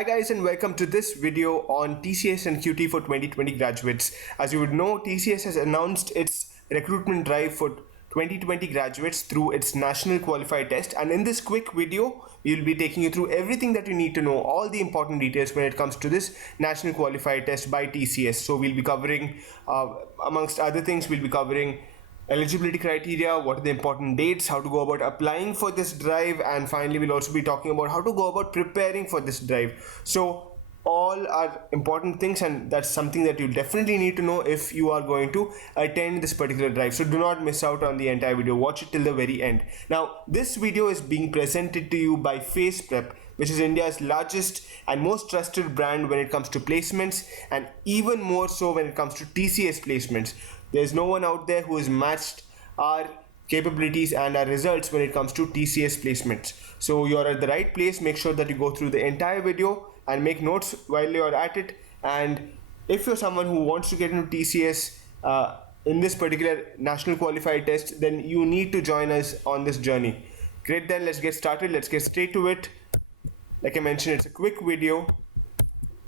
Hi guys and welcome to this video on TCS NQT for 2020 graduates. As you would know, TCS has announced its recruitment drive for 2020 graduates through its national qualifier test, and in this quick video we will be taking you through everything that you need to know, all the important details when it comes to this national qualifier test by TCS. So we'll be covering amongst other things, we'll be covering eligibility criteria, what are the important dates, how to go about applying for this drive, and finally we'll also be talking about how to go about preparing for this drive. So all are important things, and that's something that you definitely need to know if you are going to attend this particular drive. So do not miss out on the entire video, watch it till the very end. Now this video is being presented to you by Faceprep, which is India's largest and most trusted brand when it comes to placements, and even more so when it comes to TCS placements. There's no one out there who has matched our capabilities and our results when it comes to TCS placements. So you're at the right place. Make sure that you go through the entire video and make notes while you're at it. And if you're someone who wants to get into TCS in this particular national qualifier test, then you need to join us on this journey. Great, then let's get started. Let's get straight to it. Like I mentioned, it's a quick video.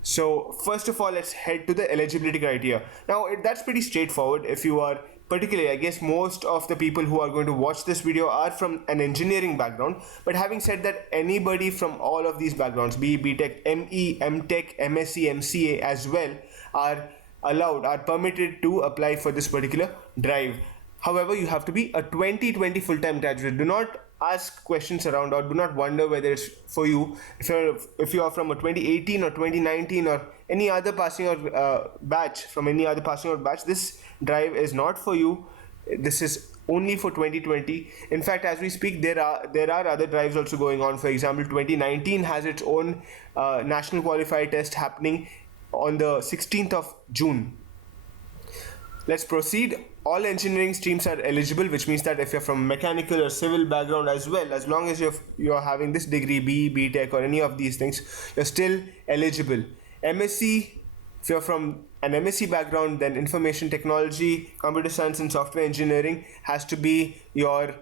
So first of all, let's head to the eligibility criteria. Now that's pretty straightforward. If you are particularly, I guess most of the people who are going to watch this video are from an engineering background, but having said that, anybody from all of these backgrounds, be BTech, ME, MTech, MSc, MCA as well, are allowed, are permitted to apply for this particular drive. However, you have to be a 2020 full-time graduate. Do not ask questions around, or do not wonder whether it's for you. If you are from a 2018 or 2019 or any other passing out batch, from any other passing out batch, this drive is not for you. This is only for 2020. In fact, as we speak, there are other drives also going on. For example, 2019 has its own national qualifier test happening on the 16th of June. Let's proceed. All engineering streams are eligible, which means that if you're from mechanical or civil background as well, as long as you're having this degree, BTech or any of these things, you're still eligible. MSc, if you're from an MSc background, then information technology, computer science and software engineering has to be your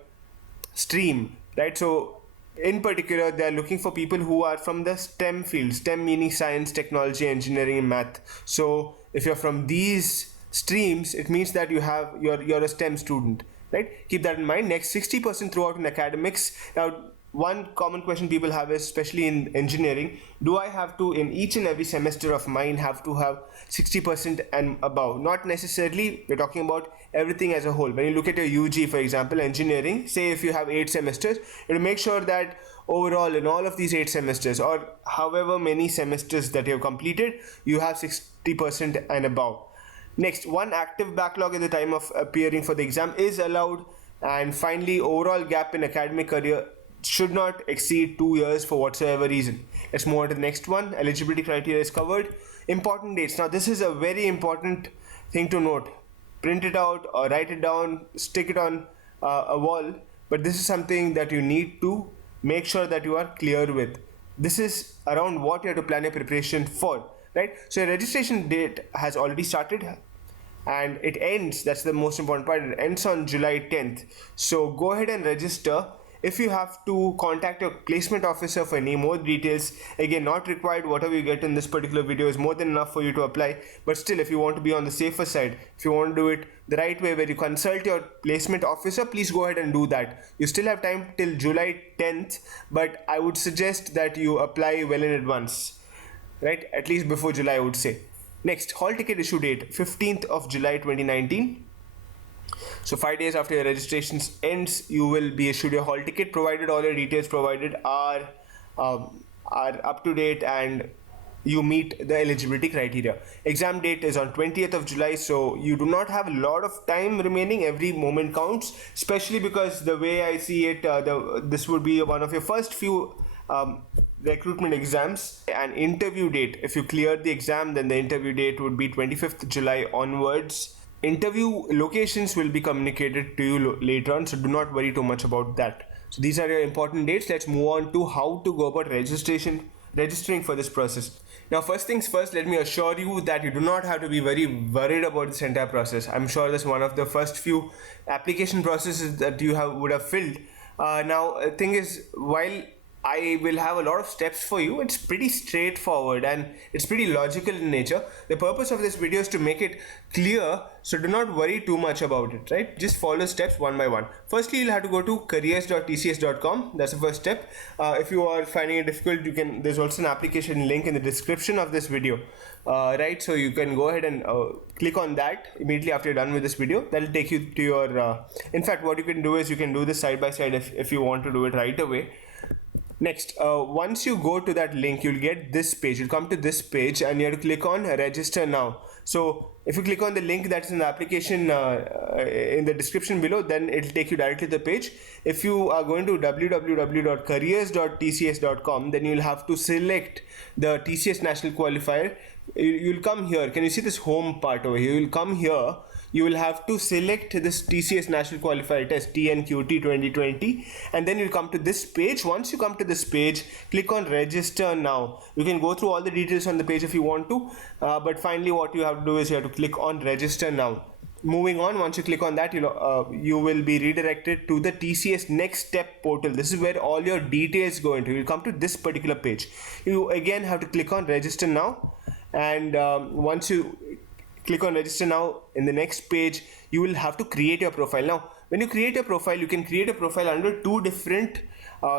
stream, right? So in particular, they are looking for people who are from the STEM field, STEM meaning science, technology, engineering and math. So if you're from these streams, it means that you're a STEM student, right? Keep that in mind. Next, 60% throughout in academics. Now, one common question people have is, especially in engineering, do I have to, in each and every semester of mine, have to have 60% and above? Not necessarily. We're talking about everything as a whole. When you look at your UG, for example, engineering, say if you have 8 semesters, you will make sure that overall in all of these 8 semesters, or however many semesters that you have completed, you have 60% and above. Next, one active backlog at the time of appearing for the exam is allowed. And finally, overall gap in academic career should not exceed 2 years for whatsoever reason. Let's move on to the next one. Eligibility criteria is covered. Important dates. Now this is a very important thing to note. Print it out or write it down, stick it on a wall. But this is something that you need to make sure that you are clear with. This is around what you have to plan your preparation for, right? So your registration date has already started and it ends, that's the most important part, it ends on July 10th. So go ahead and register. If you have to contact your placement officer for any more details, again, not required. Whatever you get in this particular video is more than enough for you to apply. But still, if you want to be on the safer side, if you want to do it the right way where you consult your placement officer, please go ahead and do that. You still have time till July 10th, but I would suggest that you apply well in advance, right? At least before July, I would say. Next, hall ticket issue date, 15th of July 2019. So 5 days after your registration ends, you will be issued your hall ticket, provided all your details provided are up to date and you meet the eligibility criteria. Exam date is on 20th of July, so you do not have a lot of time remaining. Every moment counts, especially because the way I see it, this would be one of your first few recruitment exams. An interview date, if you cleared the exam, then the interview date would be 25th July onwards. Interview locations will be communicated to you later on, so do not worry too much about that. So these are your important dates. Let's move on to how to go about registering for this process. Now, first things first, let me assure you that you do not have to be very worried about this entire process. I'm sure that's one of the first few application processes that you would have filled. Now, the thing is, while I will have a lot of steps for you. It's pretty straightforward and it's pretty logical in nature. The purpose of this video is to make it clear, so do not worry too much about it, right? Just follow steps one by one. Firstly, you'll have to go to careers.tcs.com. That's the first step. If you are finding it difficult, there's also an application link in the description of this video, right? So you can go ahead and click on that immediately after you're done with this video. That'll take you to your, in fact, what you can do is you can do this side by side if you want to do it right away. Next, once you go to that link, you'll get this page. You'll come to this page and you have to click on register now. So if you click on the link that's in the application in the description below, then it'll take you directly to the page. If you are going to www.careers.tcs.com, then you'll have to select the TCS National Qualifier. You'll come here. Can you see this home part over here? You'll come here. You will have to select this TCS National Qualifier Test TNQT 2020, and then you'll come to this page. Once you come to this page, click on register now. You can go through all the details on the page if you want to, but finally what you have to do is you have to click on register now. Moving on, once you click on that, you will be redirected to the TCS Next Step portal. This is where all your details go into. You'll come to this particular page. You again have to click on register now, and once you click on register now, in the next page you will have to create your profile. Now when you create a profile, you can create a profile under two different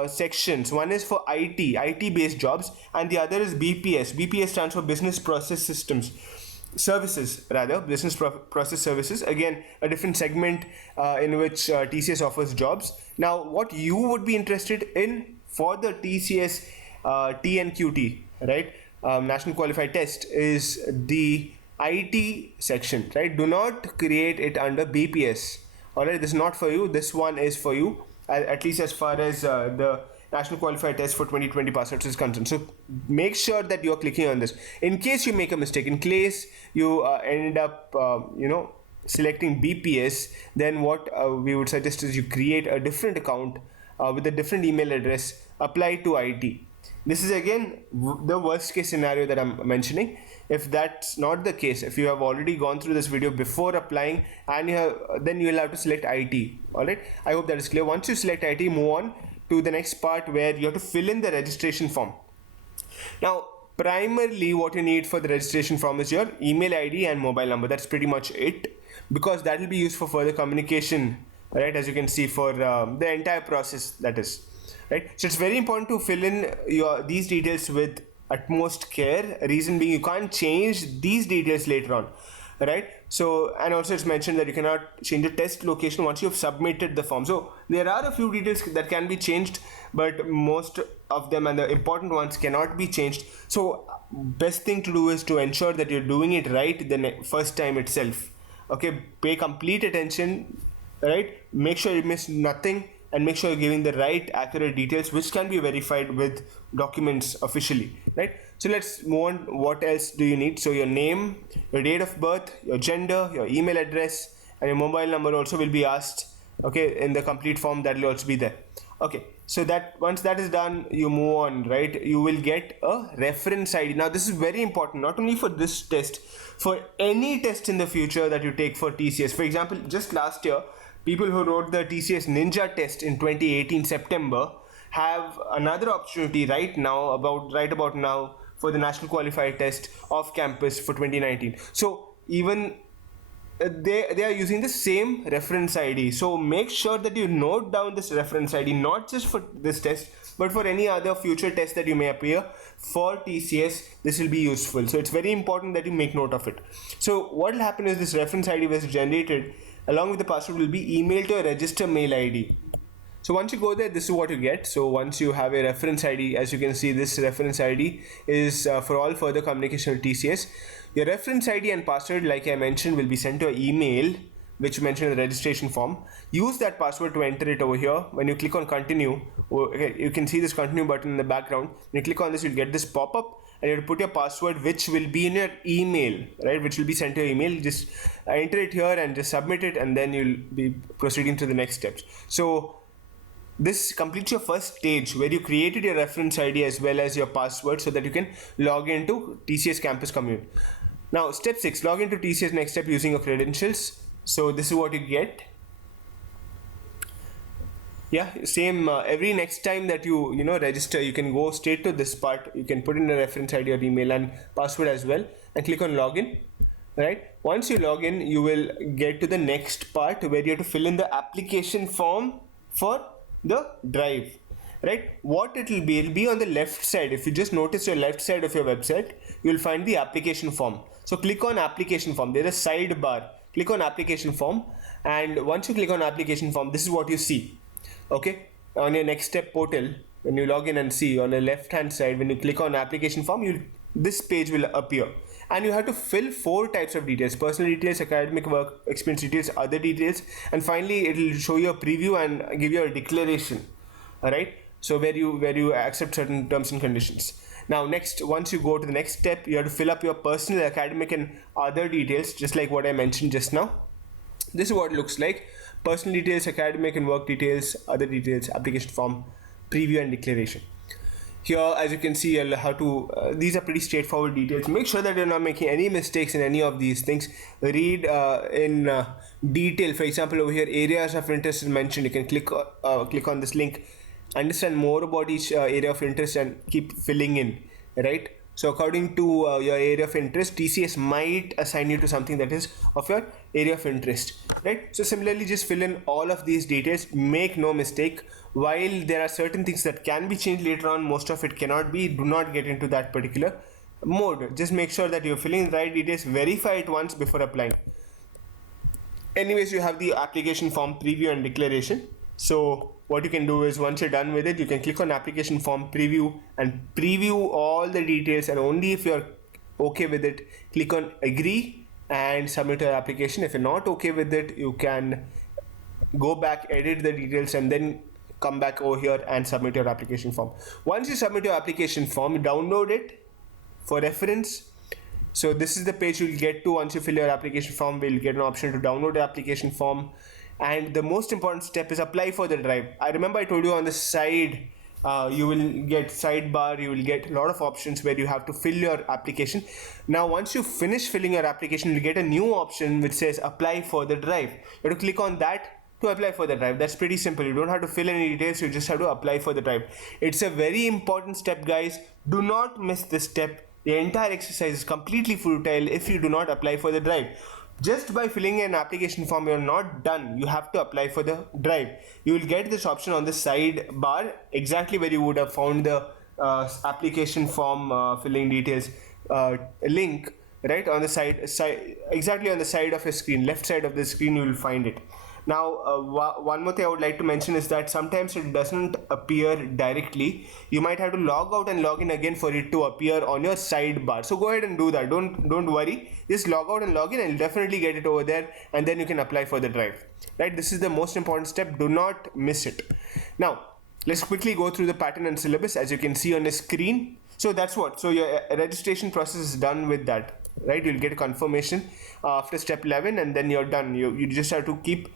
sections. One is for IT based jobs, and the other is BPS. BPS stands for Business Process Services, Business Process Services. Again, a different segment in which TCS offers jobs. Now what you would be interested in for the TCS TNQT, right, National Qualified Test, is the IT section, right? Do not create it under BPS. Alright, this is not for you. This one is for you, at least as far as the National Qualified Test for 2020 passouts is concerned. So make sure that you are clicking on this. In case you make a mistake, in case you end up, selecting BPS, then what we would suggest is you create a different account with a different email address, apply to IT. This is again the worst case scenario that I'm mentioning. If that's not the case, if you have already gone through this video before applying, and then you will have to select IT. Alright, I hope that is clear. Once you select IT, move on to the next part where you have to fill in the registration form. Now primarily what you need for the registration form is your email ID and mobile number. That's pretty much it, because that will be used for further communication, right, as you can see, for the entire process, that is. Right? So it's very important to fill in these details with utmost care. Reason being, you can't change these details later on, right? So, and also it's mentioned that you cannot change the test location once you have submitted the form. So there are a few details that can be changed, but most of them and the important ones cannot be changed. So best thing to do is to ensure that you're doing it right the first time itself. Okay, pay complete attention, right? Make sure you miss nothing, and make sure you're giving the right accurate details, which can be verified with documents officially, right? So let's move on. What else do you need? So your name, your date of birth, your gender, your email address, and your mobile number also will be asked, okay, in the complete form. That will also be there. Okay, so that once that is done, you move on, right? You will get a reference ID. Now this is very important, not only for this test, for any test in the future that you take for TCS. For example, just last year, people who wrote the TCS Ninja test in 2018 September have another opportunity right about now for the National Qualified Test off campus for 2019. So even they are using the same reference ID. So make sure that you note down this reference ID, not just for this test, but for any other future test that you may appear for TCS. This will be useful. So it's very important that you make note of it. So what will happen is this reference ID was generated along with the password will be emailed to a register mail ID. So once you go there, this is what you get. So once you have a reference ID, as you can see, this reference ID is for all further communication with TCS. Your reference ID and password, like I mentioned, will be sent to an email, which you mentioned in the registration form. Use that password to enter it over here. When you click on continue, you can see this continue button in the background. When you click on this, you'll get this pop-up, and you have to put your password, which will be in your email, right, which will be sent to your email. Just enter it here and just submit it, and then you'll be proceeding to the next steps. So this completes your first stage where you created your reference ID as well as your password so that you can log into TCS Campus Commune. Now step 6, log into TCS Next Step using your credentials. So this is what you get. Yeah, same. Every next time that you register, you can go straight to this part. You can put in a reference ID, your email and password as well, and click on login. Right. Once you log in, you will get to the next part where you have to fill in the application form for the drive. Right. What it'll be on the left side. If you just notice your left side of your website, you will find the application form. So click on application form. There's a sidebar. Click on application form, and once you click on application form, this is what you see. Okay, on your next step portal, when you log in and see on the left hand side, when you click on application form, this page will appear, and you have to fill 4 types of details: personal details, academic work experience details, other details, and finally it will show you a preview and give you a declaration. All right, so where you accept certain terms and conditions. Now next, once you go to the next step, you have to fill up your personal, academic and other details, just like what I mentioned just now. This is what it looks like: personal details, academic and work details, other details, application form, preview and declaration. Here, as you can see, you'll have to, these are pretty straightforward details. Make sure that you're not making any mistakes in any of these things. Read in detail. For example, over here, areas of interest is mentioned. You can click on this link, understand more about each area of interest and keep filling in, right? So according to your area of interest, TCS might assign you to something that is of your area of interest, right? So similarly, just fill in all of these details. Make no mistake. While there are certain things that can be changed later on, most of it cannot be. Do not get into that particular mode. Just make sure that you're filling the right details. Verify it once before applying. Anyways, you have the application form, preview and declaration. So what you can do is, once you're done with it, you can click on application form, preview, and preview all the details, and only if you're okay with it, click on agree and submit your application. If you're not okay with it, you can go back, edit the details, and then come back over here and submit your application form. Once you submit your application form, download it for reference. So this is the page you'll get to. Once you fill your application form, we'll get an option to download the application form. And the most important step is apply for the drive. I remember I told you on the side, you will get sidebar, you will get a lot of options where you have to fill your application. Now once you finish filling your application, you get a new option which says apply for the drive. You have to click on that to apply for the drive. That's pretty simple. You don't have to fill any details, you just have to apply for the drive. It's a very important step, guys. Do not miss this step. The entire exercise is completely futile if you do not apply for the drive. Just by filling an application form, you're not done. You have to apply for the drive. You will get this option on the sidebar, exactly where you would have found the application form filling details link, right on the side, exactly on the side of your screen, left side of the screen, you will find it. Now, one more thing I would like to mention is that sometimes it doesn't appear directly. You might have to log out and log in again for it to appear on your sidebar. So go ahead and do that. Don't worry. Just log out and log in, and you'll definitely get it over there, and then you can apply for the drive. Right? This is the most important step. Do not miss it. Now, let's quickly go through the pattern and syllabus, as you can see on the screen. So that's what. So your registration process is done with that. Right? You'll get a confirmation after step 11, and then you're done. You just have to keep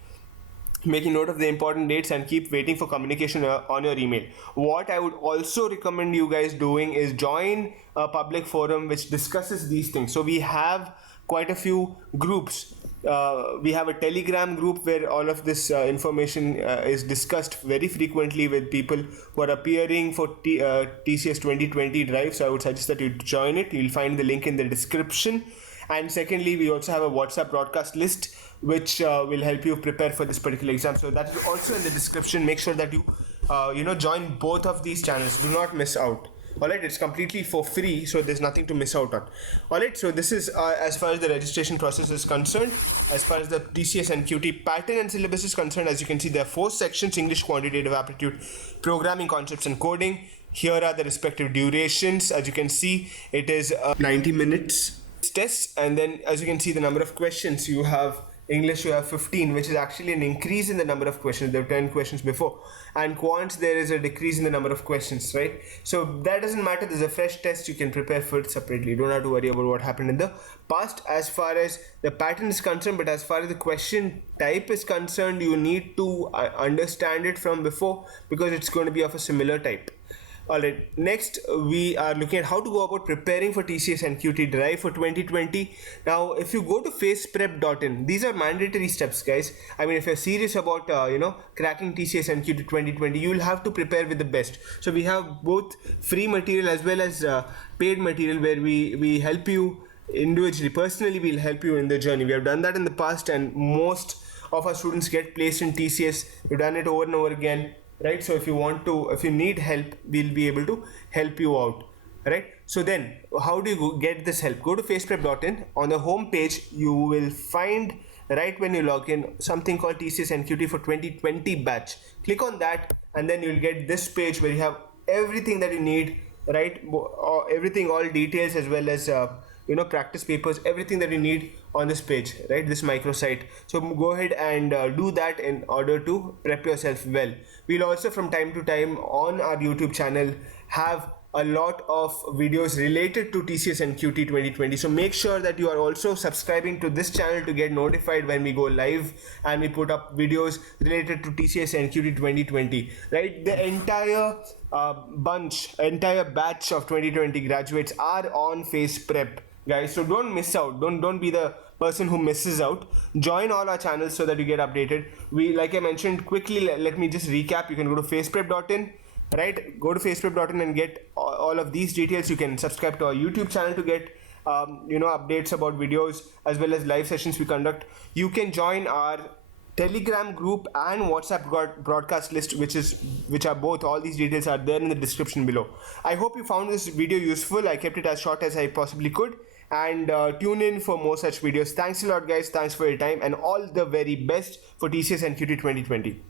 making note of the important dates and keep waiting for communication on your email. What I would also recommend you guys doing is join a public forum which discusses these things. So we have quite a few groups. We have a Telegram group where all of this information is discussed very frequently with people who are appearing for TCS 2020 drive. So I would suggest that you join it. You'll find the link in the description. And secondly, we also have a WhatsApp broadcast list which will help you prepare for this particular exam. So that is also in the description. Make sure that you join both of these channels. Do not miss out. Alright, it's completely for free, so there's nothing to miss out on. Alright, so this is as far as the registration process is concerned. As far as the TCS NQT pattern and syllabus is concerned, as you can see, there are 4 sections: English, quantitative aptitude, programming concepts and coding. Here are the respective durations. As you can see, it is 90 minutes test, and then as you can see, the number of questions you have. English you have 15, which is actually an increase in the number of questions. There were 10 questions before, and quants there is a decrease in the number of questions, right? So that doesn't matter. There's a fresh test. You can prepare for it separately. You don't have to worry about what happened in the past as far as the pattern is concerned, but as far as the question type is concerned, you need to understand it from before, because it's going to be of a similar type. Alright, next we are looking at how to go about preparing for TCS NQT Drive for 2020. Now, if you go to faceprep.in, these are mandatory steps, guys. I mean, if you're serious about cracking TCS NQT 2020, you will have to prepare with the best. So we have both free material as well as paid material where we help you individually. Personally, we'll help you in the journey. We have done that in the past, and most of our students get placed in TCS. We've done it over and over again, right? So if you need help, we'll be able to help you out, right? So then how do you get this help? Go to faceprep.in. On the home page you will find, right when you log in, something called TCS NQT for 2020 batch. Click on that and then you'll get this page where you have everything that you need, right? Everything, all details, as well as practice papers, everything that you need on this page, right? This microsite. So go ahead and do that in order to prep yourself well. We'll also from time to time on our YouTube channel have a lot of videos related to TCS NQT 2020. So make sure that you are also subscribing to this channel to get notified when we go live and we put up videos related to TCS NQT 2020, right? The entire entire batch of 2020 graduates are on Faceprep, guys. So don't miss out. Don't be the person who misses out. Join all our channels so that you get updated. We, like I mentioned quickly, let me just recap. You can go to faceprep.in, right? Go to faceprep.in and get all of these details. You can subscribe to our YouTube channel to get updates about videos as well as live sessions we conduct. You can join our Telegram group and WhatsApp broadcast list, which are both, all these details are there in the description below. I hope you found this video useful. I kept it as short as I possibly could, and tune in for more such videos. Thanks a lot, guys. Thanks for your time, and all the very best for TCS NQT 2020.